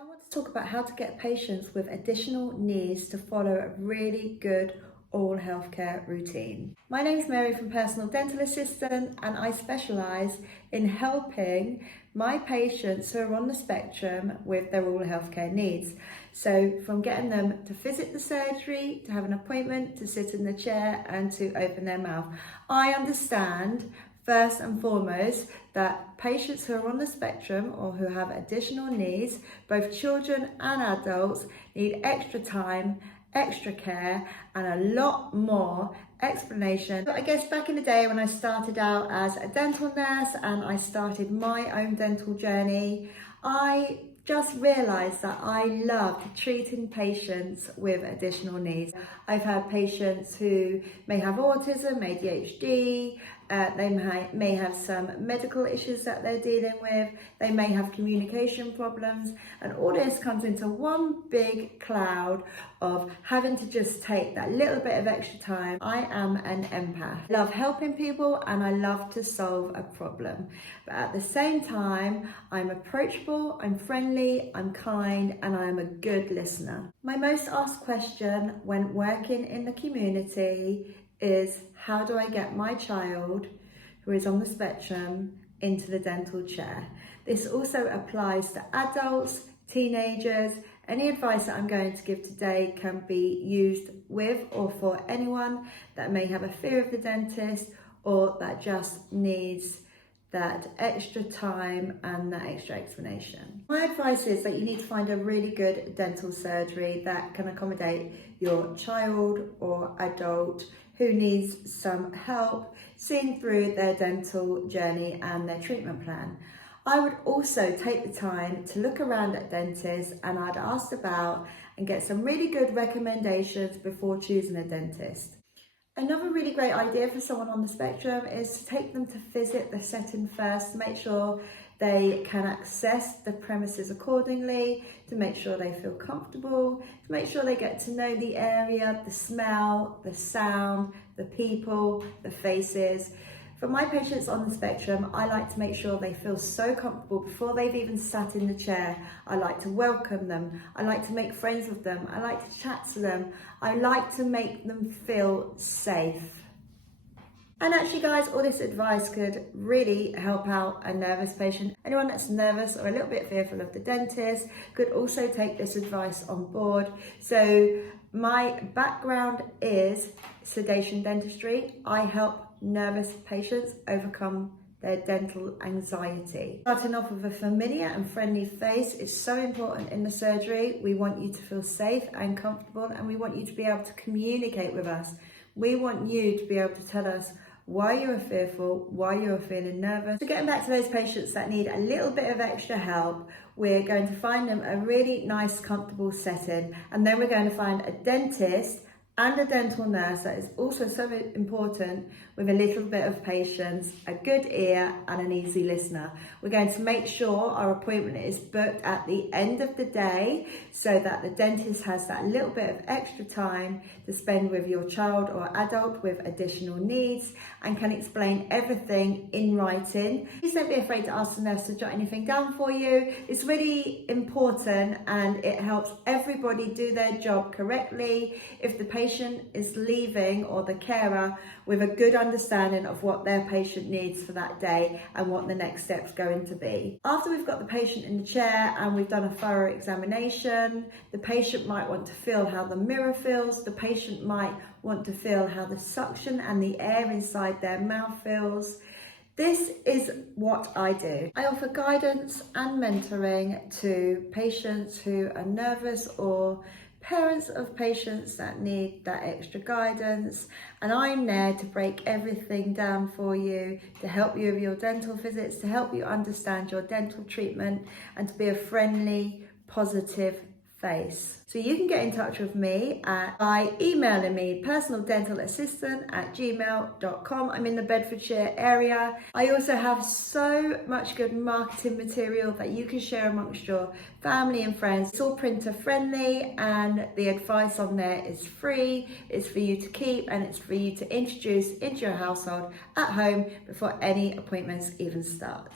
I want to talk about how to get patients with additional needs to follow a really good oral healthcare routine. My name is Mary from Personal Dental Assistant, and I specialise in helping my patients who are on the spectrum with their oral healthcare needs. So from getting them to visit the surgery, to have an appointment, to sit in the chair and to open their mouth. I understand first and foremost that patients who are on the spectrum or who have additional needs, both children and adults, need extra time, extra care, and a lot more explanation. I guess back in the day when I started out as a dental nurse and I started my own dental journey, I just realised that I loved treating patients with additional needs. I've had patients who may have autism, ADHD, they may have some medical issues that they're dealing with, they may have communication problems, and all this comes into one big cloud of having to just take that little bit of extra time. I am an empath. I love helping people and I love to solve a problem. But at the same time, I'm approachable, I'm friendly, I'm kind, and I'm a good listener. My most asked question when working in the community is, how do I get my child who is on the spectrum into the dental chair? This also applies to adults, teenagers. Any advice that I'm going to give today can be used with or for anyone that may have a fear of the dentist or that just needs that extra time and that extra explanation. My advice is that you need to find a really good dental surgery that can accommodate your child or adult who needs some help seeing through their dental journey and their treatment plan. I would also take the time to look around at dentists, and I'd ask about and get some really good recommendations before choosing a dentist. Another really great idea for someone on the spectrum is to take them to visit the setting first, to make sure they can access the premises accordingly, to make sure they feel comfortable, to make sure they get to know the area, the smell, the sound, the people, the faces. For my patients on the spectrum, I like to make sure they feel so comfortable before they've even sat in the chair. I like to welcome them. I like to make friends with them. I like to chat to them. I like to make them feel safe. And actually guys, all this advice could really help out a nervous patient. Anyone that's nervous or a little bit fearful of the dentist could also take this advice on board. So my background is sedation dentistry. I help nervous patients overcome their dental anxiety. Starting off with a familiar and friendly face is so important in the surgery. We want you to feel safe and comfortable, and we want you to be able to communicate with us. We want you to be able to tell us why you are fearful, why you are feeling nervous. So getting back to those patients that need a little bit of extra help, we're going to find them a really nice, comfortable setting, and then we're going to find a dentist and a dental nurse that is also so important, with a little bit of patience, a good ear and an easy listener. We're going to make sure our appointment is booked at the end of the day so that the dentist has that little bit of extra time to spend with your child or adult with additional needs and can explain everything in writing. Please don't be afraid to ask the nurse to jot anything down for you. It's really important and it helps everybody do their job correctly if the patient is leaving, or the carer, with a good understanding of what their patient needs for that day and what the next step's going to be. After we've got the patient in the chair and we've done a thorough examination, the patient might want to feel how the mirror feels, the patient might want to feel how the suction and the air inside their mouth feels. This is what I do. I offer guidance and mentoring to patients who are nervous or parents of patients that need that extra guidance, and I'm there to break everything down for you, to help you with your dental visits, to help you understand your dental treatment, and to be a friendly, positive face. So you can get in touch with me by emailing me personaldentalassistant@gmail.com. I'm in the Bedfordshire area. I also have so much good marketing material that you can share amongst your family and friends. It's all printer friendly and the advice on there is free. It's for you to keep and it's for you to introduce into your household at home before any appointments even start.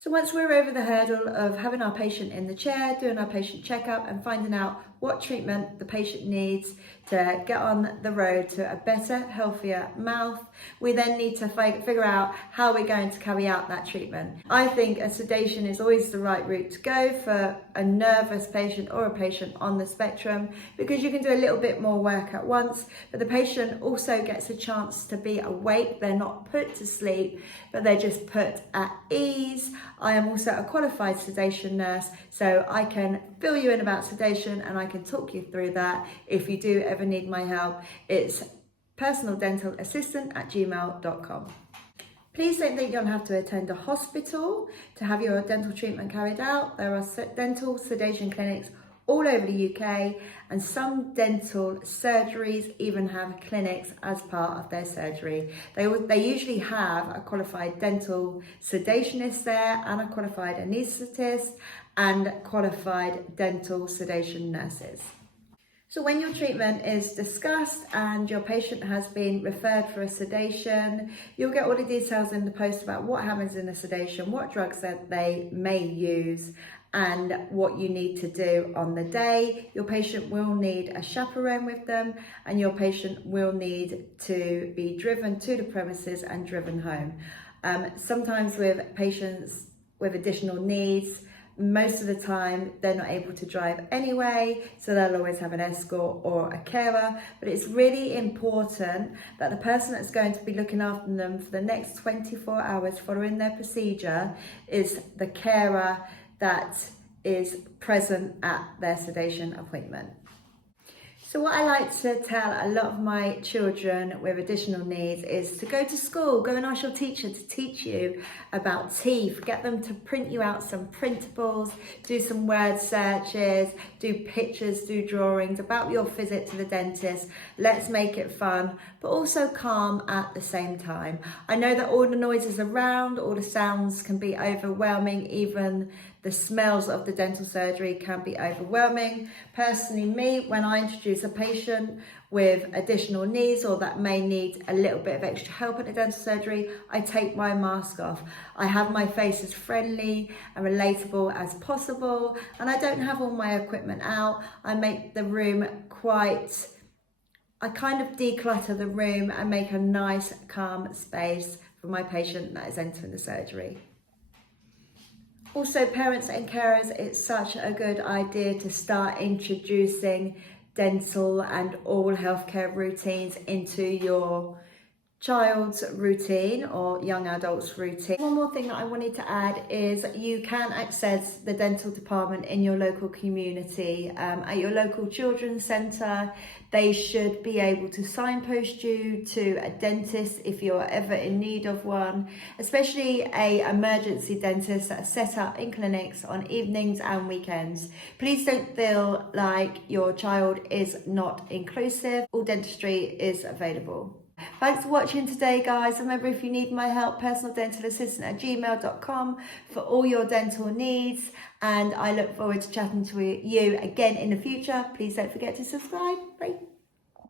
So once we're over the hurdle of having our patient in the chair, doing our patient checkup and finding out what treatment the patient needs to get on the road to a better, healthier mouth, we then need to figure out how we're going to carry out that treatment. I think a sedation is always the right route to go for a nervous patient or a patient on the spectrum, because you can do a little bit more work at once, but the patient also gets a chance to be awake. They're not put to sleep, but they're just put at ease. I am also a qualified sedation nurse, so I can fill you in about sedation and I can talk you through that if you do ever need my help. It's personaldentalassistant@gmail.com. Please don't think you'll have to attend a hospital to have your dental treatment carried out. There are dental sedation clinics all over the UK, and some dental surgeries even have clinics as part of their surgery. They usually have a qualified dental sedationist there and a qualified anaesthetist and qualified dental sedation nurses. So when your treatment is discussed and your patient has been referred for a sedation, you'll get all the details in the post about what happens in the sedation, what drugs that they may use, and what you need to do on the day. Your patient will need a chaperone with them, and your patient will need to be driven to the premises and driven home. Sometimes with patients with additional needs, most of the time they're not able to drive anyway, so they'll always have an escort or a carer. But it's really important that the person that's going to be looking after them for the next 24 hours following their procedure is the carer that is present at their sedation appointment. So what I like to tell a lot of my children with additional needs is to go to school, go and ask your teacher to teach you about teeth, get them to print you out some printables, do some word searches, do pictures, do drawings about your visit to the dentist. Let's make it fun, but also calm at the same time. I know that all the noises around, all the sounds can be overwhelming, even the smells of the dental surgery can be overwhelming. Personally, when I introduce a patient with additional needs or that may need a little bit of extra help at the dental surgery, I take my mask off. I have my face as friendly and relatable as possible, and I don't have all my equipment out. I make the room I kind of declutter the room and make a nice, calm space for my patient that is entering the surgery. Also, parents and carers, it's such a good idea to start introducing dental and all healthcare routines into your child's routine or young adult's routine. One more thing that I wanted to add is you can access the dental department in your local community. At your local children's centre, they should be able to signpost you to a dentist if you're ever in need of one, especially a emergency dentist that are set up in clinics on evenings and weekends. Please don't feel like your child is not inclusive. All dentistry is available. Thanks for watching today, guys. Remember, if you need my help, personaldentalassistant@gmail.com for all your dental needs, and I look forward to chatting to you again in the future. Please don't forget to subscribe. Bye.